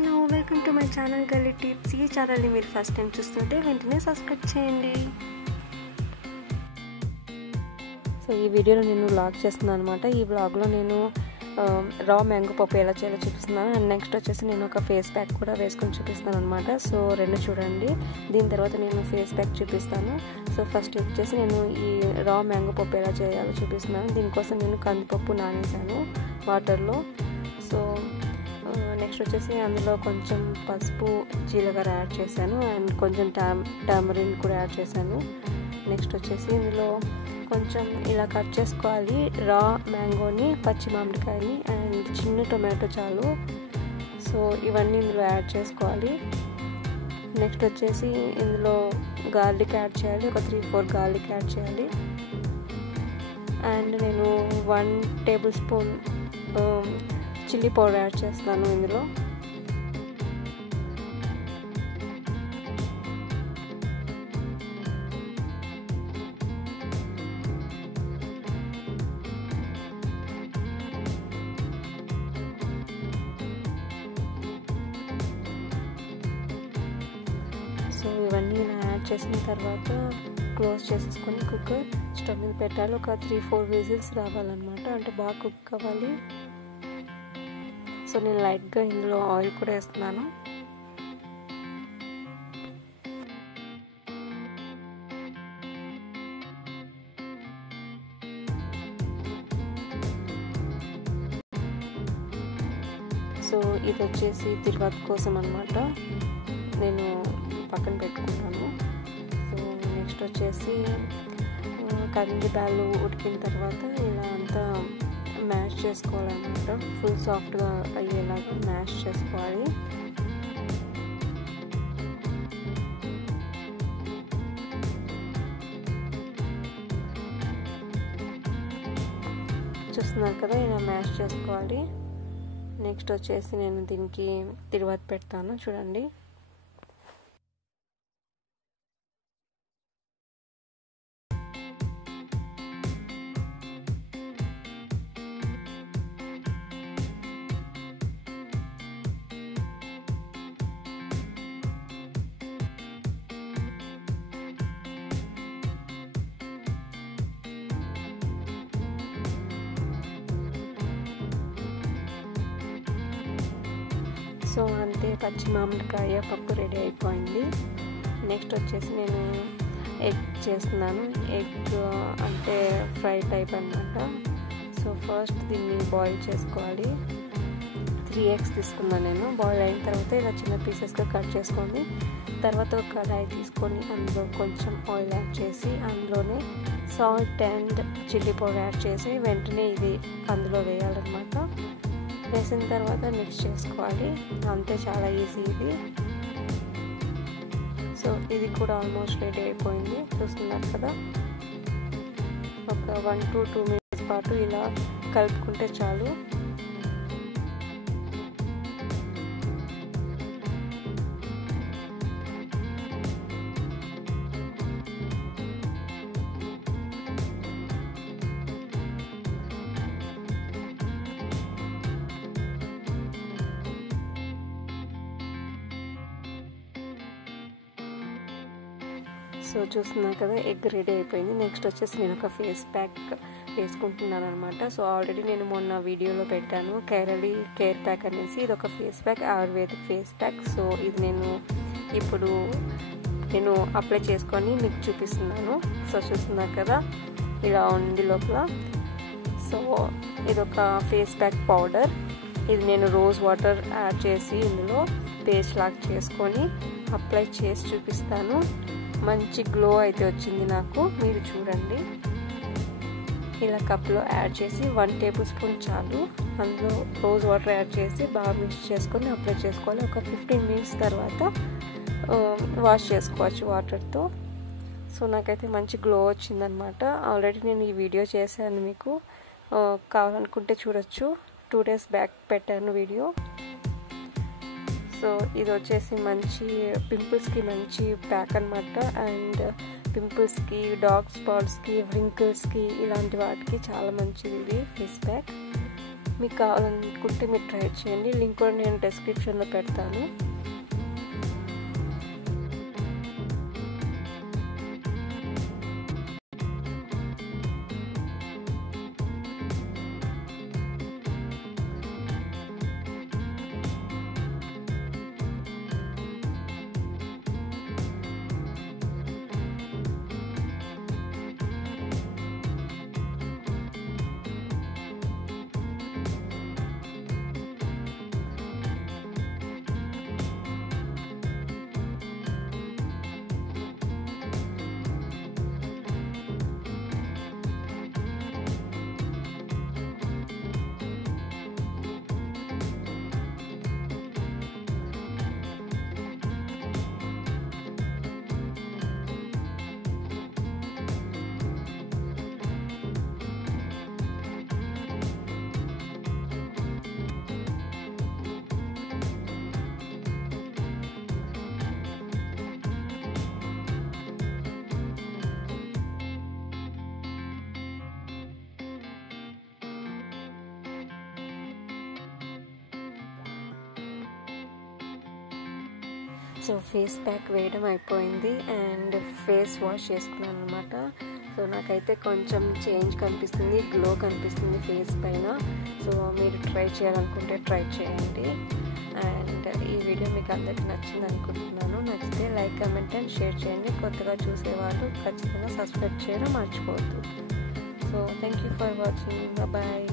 Hello, welcome to my channel గల్లీ tips. ఈ ఛానల్ని మీరు ఫస్ట్ టైం చూస్తుంటే వెంటనే సబ్స్క్రైబ్ చేయండి. సో ఈ వీడియోలో నేను వ్లాగ్ చేస్తున్నాను అనమాట. ఈ వ్లాగ్లో నేను రా మ్యాంగో పప్పు ఎలా చేయాలో చూపిస్తున్నాను. అండ్ నెక్స్ట్ వచ్చేసి నేను ఒక ఫేస్ ప్యాక్ కూడా వేసుకొని చూపిస్తాను అనమాట. సో రెండు చూడండి. దీని తర్వాత నేను ఫేస్ ప్యాక్ చూపిస్తాను. సో ఫస్ట్ వచ్చేసి నేను ఈ రా మ్యాంగో పప్పు ఎలా చేయాలో చూపిస్తున్నాను. దీనికోసం నేను కందిపప్పు నానేసాను వాటర్లో. సో నెక్స్ట్ వచ్చేసి అందులో కొంచెం పసుపు, జీలకర్ర యాడ్ చేశాను. అండ్ కొంచెం టామరిన్ కూడా యాడ్ చేశాను. నెక్స్ట్ వచ్చేసి ఇందులో కొంచెం ఇలా కట్ చేసుకోవాలి రా మ్యాంగోని, పచ్చి మామిడికాయని అండ్ చిన్న టొమాటో చాలు. సో ఇవన్నీ ఇందులో యాడ్ చేసుకోవాలి. నెక్స్ట్ వచ్చేసి ఇందులో గార్లిక్ యాడ్ చేయాలి. ఒక 3-4 గార్లిక్ యాడ్ చేయాలి. అండ్ నేను 1 table spoon chilli powder add చేస్తాను ఇందులో. సో ఇవన్నీ ఇలా యాడ్ చేసిన తర్వాత క్లోజ్ చేసేసుకొని కుక్కర్ స్టవ్ మీద పెట్టాలి. ఒక 3-4 విజిల్స్ రావాలన్నమాట, అంటే బాగా కుక్ అవ్వాలి. సో నేను లైట్గా ఇందులో ఆయిల్ కూడా వేస్తున్నాను. సో ఇది వచ్చేసి తిరువాత కోసం అన్నమాట, నేను పక్కన పెట్టుకుంటాను. సో నెక్స్ట్ వచ్చేసి కంది బ్యాలు ఉడికిన తర్వాత ఇలా అంతా మ్యాష్ చేసుకోవాలన్నమాట. ఫుల్ సాఫ్ట్గా అయ్యేలాగా మ్యాష్ చేసుకోవాలి. చూస్తున్నారు కదా, ఇలా మ్యాష్ చేసుకోవాలి. నెక్స్ట్ వచ్చేసి నేను దీనికి తిరువాత పెడతాను చూడండి. సో అంతే, పచ్చి మామిడికాయ పప్పు రెడీ అయిపోయింది. నెక్స్ట్ వచ్చేసి నేను ఎగ్ చేస్తున్నాను. ఎగ్ అంటే ఫ్రై టైప్ అన్నమాట. సో ఫస్ట్ దీన్ని బాయిల్ చేసుకోవాలి. 3 eggs తీసుకున్నాను నేను. బాయిల్ అయిన తర్వాత ఇలా చిన్న పీసెస్గా కట్ చేసుకోండి. తర్వాత ఒక కడాయి తీసుకొని అందులో కొంచెం ఆయిల్ యాడ్ చేసి అందులోనే salt and chilli powder add చేసి వెంటనే ఇది అందులో వేయాలన్నమాట. వేసిన తర్వాత మిక్స్ చేసుకోవాలి. అంతే, చాలా ఈజీ ఇది. సో ఇది కూడా ఆల్మోస్ట్ రెడీ అయిపోయింది. చూస్తున్నారు కదా, ఒక 1 to 2 minutes పాటు ఇలా కలుపుకుంటే చాలు. సో చూస్తున్నారు కదా, ఎగ్ రెడీ అయిపోయింది. నెక్స్ట్ వచ్చేసి నేను ఒక ఫేస్ ప్యాక్ వేసుకుంటున్నాను అనమాట. సో ఆల్రెడీ నేను మొన్న వీడియోలో పెట్టాను కేరళీ కేర్ ప్యాక్ అనేసి. ఇది ఒక face pack, ayurvedic face pack. So ఇది ఇప్పుడు నేను అప్లై చేసుకొని మీకు చూపిస్తున్నాను. సో చూస్తున్నారు కదా, ఇలా ఉంది లోపల. సో ఇదొక ఫేస్ ప్యాక్ పౌడర్. ఇది నేను రోజ్ వాటర్ యాడ్ చేసి ఇందులో పేస్ట్ లాగా చేసుకొని అప్లై చేసి చూపిస్తాను. మంచి గ్లో అయితే వచ్చింది నాకు, మీరు చూడండి. ఇలా కప్లో యాడ్ చేసి 1 టేబుల్ స్పూన్ చాలు. అందులో రోజ్ వాటర్ యాడ్ చేసి బాగా మిక్స్ చేసుకొని అప్లై చేసుకోవాలి. ఒక 15 minutes తర్వాత వాష్ చేసుకోవచ్చు వాటర్తో. సో నాకైతే మంచి గ్లో వచ్చిందనమాట. ఆల్రెడీ నేను ఈ వీడియో చేశాను, మీకు కావాలనుకుంటే చూడొచ్చు. 2 days బ్యాక్ పెట్టాను వీడియో. సో ఇది వచ్చేసి మంచి పింపుల్స్కి మంచి ప్యాక్ అనమాట. అండ్ పింపుల్స్కి, డార్క్ స్పాట్స్కి, వ్రింకిల్స్కి ఇలాంటి వాటికి చాలా మంచిది ఇది ఫేస్ ప్యాక్. మీకు కావాలనుకుంటే మీరు ట్రై చేయండి. లింక్ కూడా నేను డిస్క్రిప్షన్లో పెడతాను. సో ఫేస్ ప్యాక్ వేయడం అయిపోయింది అండ్ ఫేస్ వాష్ చేసుకున్నాను అనమాట. సో నాకైతే కొంచెం చేంజ్ కనిపిస్తుంది, గ్లో కనిపిస్తుంది ఫేస్ పైన. సో మీరు ట్రై చేయాలనుకుంటే ట్రై చేయండి. అండ్ ఈ వీడియో మీకు అందరికీ నచ్చింది అనుకుంటున్నాను. నచ్చితే లైక్, కామెంట్ అండ్ షేర్ చేయండి. కొత్తగా చూసేవాళ్ళు ఖచ్చితంగా సబ్స్క్రైబ్ చేయడం మర్చిపోవద్దు. So thank you for watching. Bye.